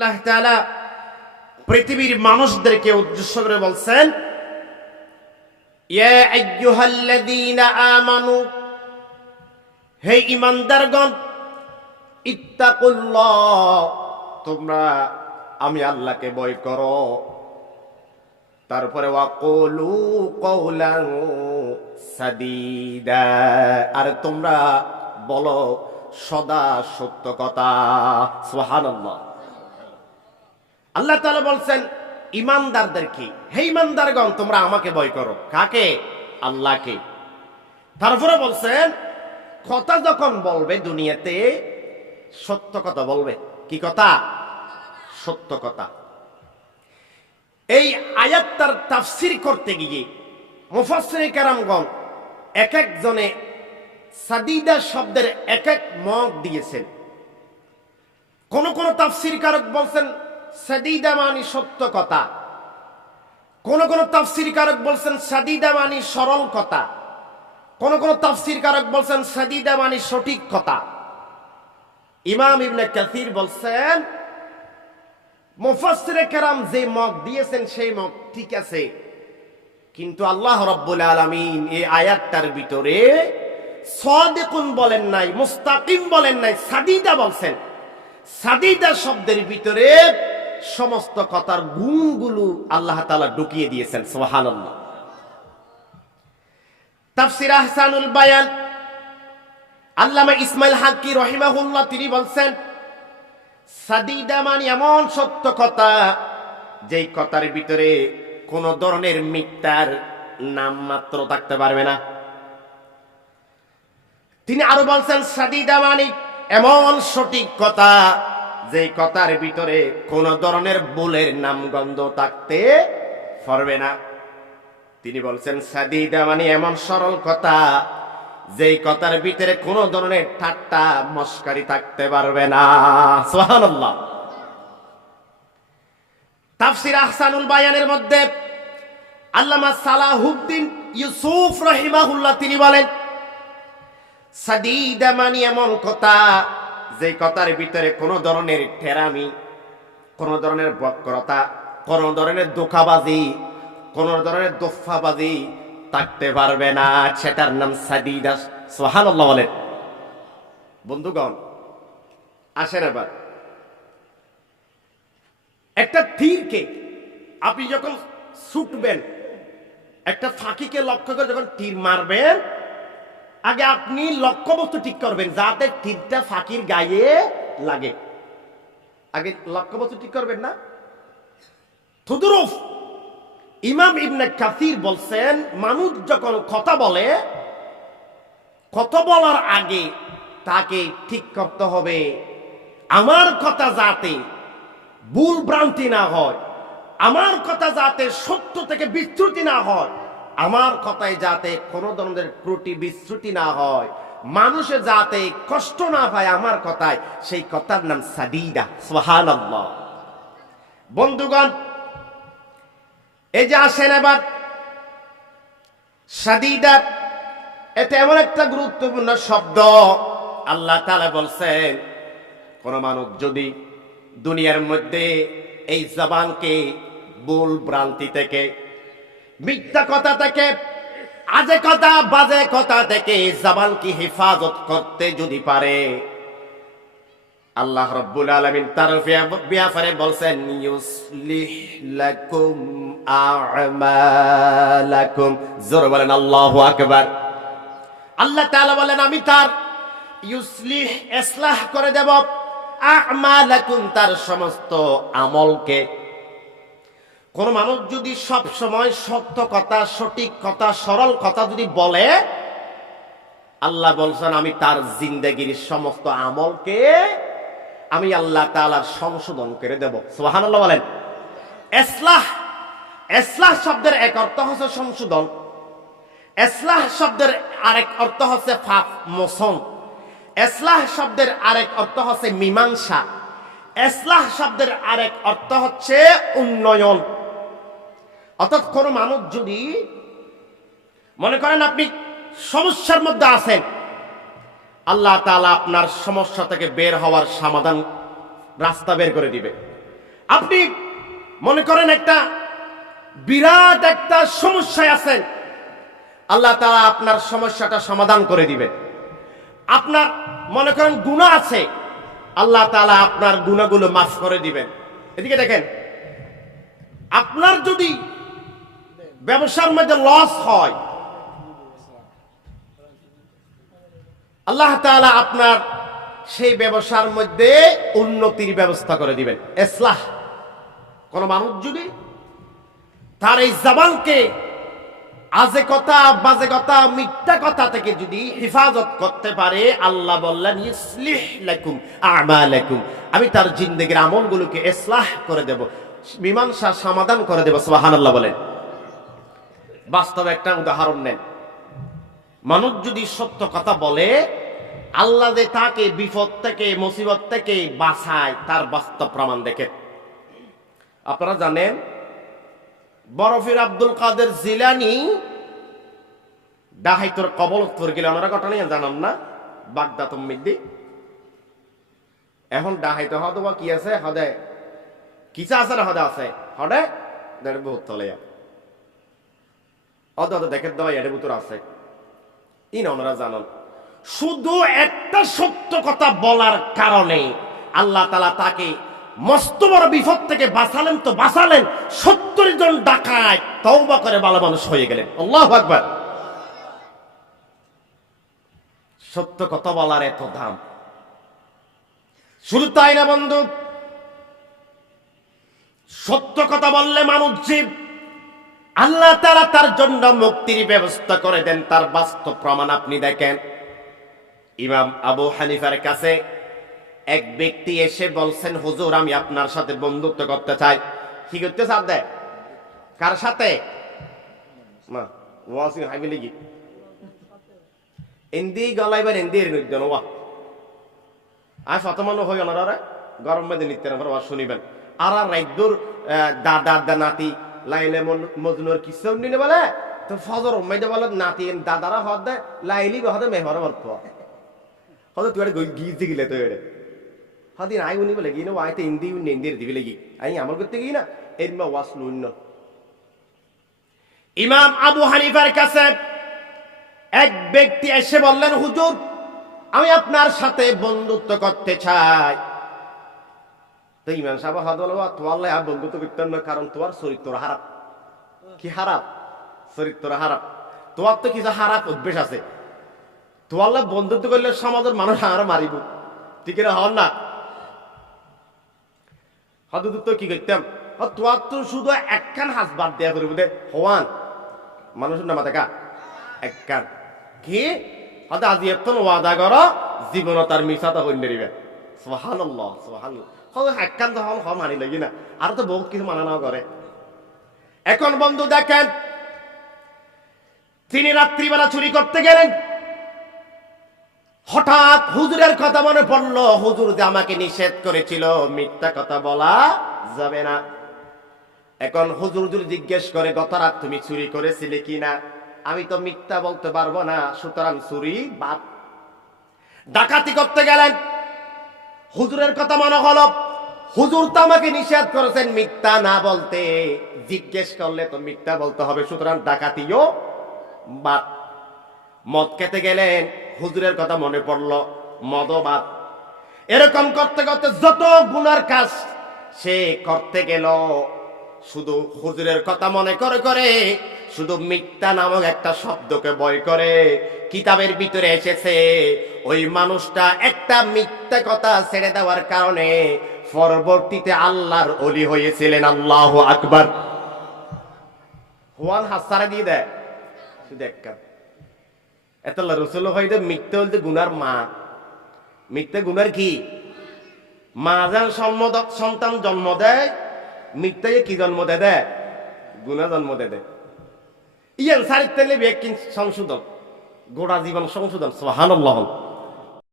আল্লাহ তাআলা পৃথিবীর মানুষদেরকে উদ্দেশ্য করে বলছেন আমানু, হে ইমানদারগণ ইত্তাকুল্লাহ, তোমরা আমি আল্লাহকে ভয় করো। তারপরে ওয়াকুলু কওলান সাদিদা, আর তোমরা বলো সদা সত্য কথা। সুবহানাল্লাহ। আল্লাহ তাআলা বলছেন ইমানদারদেরকে হে ইমানদারগণ, তোমরা আমাকে ভয় করো। কাকে? আল্লাহকে। তারপরে বলছেন, কথা যখন বলবে দুনিয়াতে, সত্য কথা বলবে। কি কথা? সত্য কথা। এই আয়াতটার তাফসির করতে গিয়ে মুফাসসির কারামগণ এক একজনে সাদিদা শব্দের এক এক মত দিয়েছেন। কোন কোন তাফসির কারক বলছেন সাদিদা মানি সত্য কথা। কোন কোন তাফসির কারক বলছেন সাদিদা মানি সরল কথা। কোন কোন তাফসির কারক বলছেন সাদিদা মানি সঠিক কথা। ইমাম ইবনে কাসির বলছেন, মুফাসসিরে কেরাম যে মত দিয়েছেন সেই মত ঠিক আছে। কিন্তু আল্লাহ রব্বুল আলামিন এই আয়াতটার ভিতরে সাদিকুন বলেন নাই, মুস্তাকিম বলেন নাই, সাদিদা বলছেন। সাদিদা শব্দের ভিতরে সমস্ত কথার গুণগুলো আল্লাহ তাআলা ঢুকিয়ে দিয়েছেন, সুবহানাল্লাহ। তাফসির আহসানুল বায়ান, আল্লামা ইসমাইল রহিমাহুল্লাহ, তিনি বলছেন, সাদিদা মানে এমন সত্য কথা, যেই কথার ভিতরে কোন ধরনের মিথ্যার নাম মাত্র থাকতে পারবে না। তিনি আরও বলছেন, সাদিদা মানে এমন সঠিক কথা যেই কথার ভিতরে কোন ধরনের ভুলের নামগন্ধ থাকতে পারবে না। তিনি বলছেন, সাদিদা মানে এমন সরল কথা, যেই কথার ভিতরে কোন ধরনের ঠাট্টা, মস্কারি থাকতে পারবে না। সুবহানাল্লাহ। তাফসির আহসানুল বায়ানের মধ্যে আল্লামা সালাহুদ্দিন ইউসুফ রহিমাহুল্লাহ তিনি বলেন, সাদিদা মানে এমন কথা যে কথার ভিতরে কোন ধরনের ঠেরামি, কোন ধরনের বক্রতা, কোন ধরনের দোকাবাজি কোন ধরনের দোফাবাজি থাকতে পারবে না। সেটার নাম সাদিদা সোহানুল্লাহ বলেন। বন্ধুগণ, আসেন এবার। একটা তীরকে আপনি যখন ছুটবেন, একটা ফাঁকিকে লক্ষ্য করে যখন তীর মারবেন আগে আপনি লক্ষ্যবস্তু ঠিক করবেন, যাতে তীরটা ফাঁকির গায়ে লাগে। আগে লক্ষ্যবস্তু ঠিক করবেন না? থুদুরুফ ইমাম ইবনে কাসির বলছেন, মানুষ যখন কথা বলে, কথা বলার আগে তাকে ঠিক করতে হবে। আমার কথা যাতে ভুল ভ্রান্তি না হয়, আমার কথা যাতে সত্য থেকে বিচ্যুতি না হয় আমার কথায় যাতে কোনো ধরনের ত্রুটি বিচ্যুতি না হয় মানুষে যাতে কষ্ট না পায় আমার কথায়, সেই কথার নাম সাদিদা, সুবহানাল্লাহ। বন্ধুগণ, এই যে আসেন এবার, সাদিদা, এটা এমন একটা গুরুত্বপূর্ণ শব্দ, আল্লাহ তাআলা বলছেন, কোন মানুষ যদি দুনিয়ার মধ্যে এই জবানকে ভুল ভ্রান্তি থেকে মিথ্যা কথা থেকে আজে কথা, বাজে কথা থেকে জবানকে হেফাজত করতে যদি পারে। আল্লাহ রব্বুল আলামিন তার ব্যাপারে বলছেন লাকুম বলেন, আল্লাহু আকবার। আল্লাহ তাআলা বলেন, আমি তার ইউসলিহ, ইসলাহ করে দেব। আ'মালাকুম তার সমস্ত আমলকে কোন মানুষ যদি সব সময় সত্য কথা, সঠিক কথা, সরল কথা যদি বলে, আল্লাহ বলছেন, আমি তার জিন্দগির সমস্ত আমলকে আমি আল্লাহ তালার সংশোধন করে দেব। সোহান বলেন। এসলাহ এসলাহ শব্দের এক অর্থ হচ্ছে সংশোধন। এসলাহ শব্দের আরেক অর্থ হচ্ছে ফাফ মোসন এসলাহ শব্দের আরেক অর্থ হচ্ছে মীমাংসা। এসলাহ শব্দের আরেক অর্থ হচ্ছে উন্নয়ন। অর্থাৎ কোন মানুষ যদি মনে করেন আপনি সমস্যার মধ্যে আছেন, আল্লাহ তালা আপনার সমস্যা থেকে বের হওয়ার সমাধান রাস্তা বের করে দিবে। আপনি মনে করেন একটা বিরাট একটা সমস্যায় আছেন, আল্লাহ তালা আপনার সমস্যাটা সমাধান করে দিবে। আপনার মনে করেন গুণা আছে আল্লাহ তাআলা আপনার গুণাগুলো মাফ করে দিবেন। এদিকে দেখেন, আপনার যদি ব্যবসার মধ্যে লস হয়, আল্লাহ তাআলা আপনার সেই ব্যবসার মধ্যে উন্নতির ব্যবস্থা করে দিবেন। এসলাহ, কোন মানুষ যদি তার এই জবানকে আজে কথা, বাজে কথা, মিথ্যা কথা থেকে যদি হেফাজত করতে পারে, আল্লাহ বললেন, ইসলিহ লাকুম, আমালাকুম। আমি তার জিন্দেগির আমলগুলোকে ইসলাহ করে দেব, মীমাংসা সমাধান করে দেব, সুবহানাল্লাহ বলেন। বাস্তব একটা উদাহরণ নেন। মানুষ যদি সত্য কথা বলে, আল্লাহ যে তাকে বিপদ থেকে, মুসিবত থেকে বাঁচায়, তার বাস্তব প্রমাণ দেখে আপনারা জানেন বরফির আব্দুল কাদের জিলানি ডাহাইতর কবল তোর গেলে ওনারা ঘটনা জানান না। বাগদা মিদ্দি এখন ডাহাইতে হয়তো বা কি আছে? হদে। কিসা আছে না হদে আছে? হদে। বহুত তলে অত অত দেখে দেওয়া এর ভিতর আছে। ইন ওনারা জানান, শুধু একটা সত্য কথা বলার কারণে আল্লাহ তালা তাকে মস্ত বড় বিপদ থেকে বাঁচালেন তো বাঁচালেন। সত্তর জন ডাকায় তওবা করে ভালো মানুষ হয়ে গেলেন। আল্লাহ আকবার। সত্য কথা বলার এত দাম। শুধু তাই না বন্ধু, সত্য কথা বললে মানুষ জীব। আল্লাহ তারা তার জন্য মুক্তির ব্যবস্থা করে দেন, তার বাস্তব প্রমাণ আপনি দেখেন। ইমাম আবু হানিফার কাছে এক ব্যক্তি এসে বলছেন, হুজুর, আমি আপনার সাথে বন্ধুত্ব করতে চাই। কি করতে চাপ দেয় কার সাথে? মা ওয়াসিং হাইবে লিগি। এন্দি গলাইবার এন্দি এর নির্জন ওয়া আজ শতমানো হই ওনারা গরম মেদে নিত্যেন আমার ওয়া শুনিবেন। আর আর রাইদুর দাদা দা নাতি, লাইলে মজনুর কিসে নিনে বলে? তো ফজর উম্মাইদে বলে, নাতি দাদারা হদ দে লাইলি হদে মেহর বর্ত হদে তুই গিজ দিগিলে তো এড়ে উনি বলে গিয়ে আইতে ইন্দি নেন্দির দিবি লাগি আই আমল করতে গিয়ে না এর মা ওয়াস নুন ইমাম আবু হানিফার কাছে এক ব্যক্তি এসে বললেন হুজুর আমি আপনার সাথে বন্ধুত্ব করতে চাই তো ইমাম সাহেব তোমার আর বন্ধুত্ব করতেন না কারণ তোমার চরিত্র হারাপ কি হারাপ চরিত্র হারাপ তোমার তো কিছু হারাপ অভ্যেস আছে তোমার বন্ধুত্ব করলে সমাজের মানুষ আর মারিব ঠিক না হন না হয়তো তো কি করতাম তোমার তো শুধু একখান হাস বাদ দেয়া করিব দে, হওয়ান। মানুষের নামা দেখা একখান। কি? হয়তো আজি এতন ওয়াদা কর জীবন তার মিশাটা হইন দিবে সোহানুল্লাহ সোহানুল্লাহ হয়তো একখান তখন হ মানি লাগি না, আর তো বহুত কিছু মানা করে। এখন বন্ধু দেখেন, তিনি রাত্রিবেলা চুরি করতে গেলেন হঠাৎ হুজুরের কথা মনে পড়ল, হুজুর যে আমাকে নিষেধ করেছিল, মিথ্যা কথা বলা যাবে না। এখন হুজুর যদি জিজ্ঞেস করে, গত রাত তুমি চুরি করেছিলে কিনা আমি তো মিথ্যা বলতে পারব না, সুতরাং চুরি বাদ। ডাকাতি করতে গেলেন। হুজুরের কথা মনে হলো, হুজুর তো আমাকে নিষেধ করেছেন মিথ্যা না বলতে। জিজ্ঞেস করলে তো মিথ্যা বলতে হবে, সুতরাং ডাকাতিও বাদ। মদ খেতে গেলেন। হুজুরের কথা মনে পড়ল, মদবাদ। এরকম করতে করতে যত গুনার কাজ সে করতে গেল। শুধু হুজুরের কথা মনে করে করে, শুধু মিথ্যা নামক একটা শব্দকে বয় করে কিতাবের ভিতরে এসেছে। ওই মানুষটা একটা মিথ্যা কথা ছেড়ে দেওয়ার কারণে পরবর্তীতে আল্লাহর অলি হয়েছিলেন। আল্লাহ আকবার। হুয়ান হাসারা দিয়ে দেয় শুধু একটা এত রসুল হইতে মিথ্যে হইতে গুনার মা। মিথ্যে গুনার কি? মা যান সন্তান জন্ম দেয়, মিথ্যে কি জন্ম দেয় দেয় গুনা জন্ম দেয় দেয় ইয়ান সারিতে লেবে সংশোধন। গোড়া জীবন সংশোধন সোহান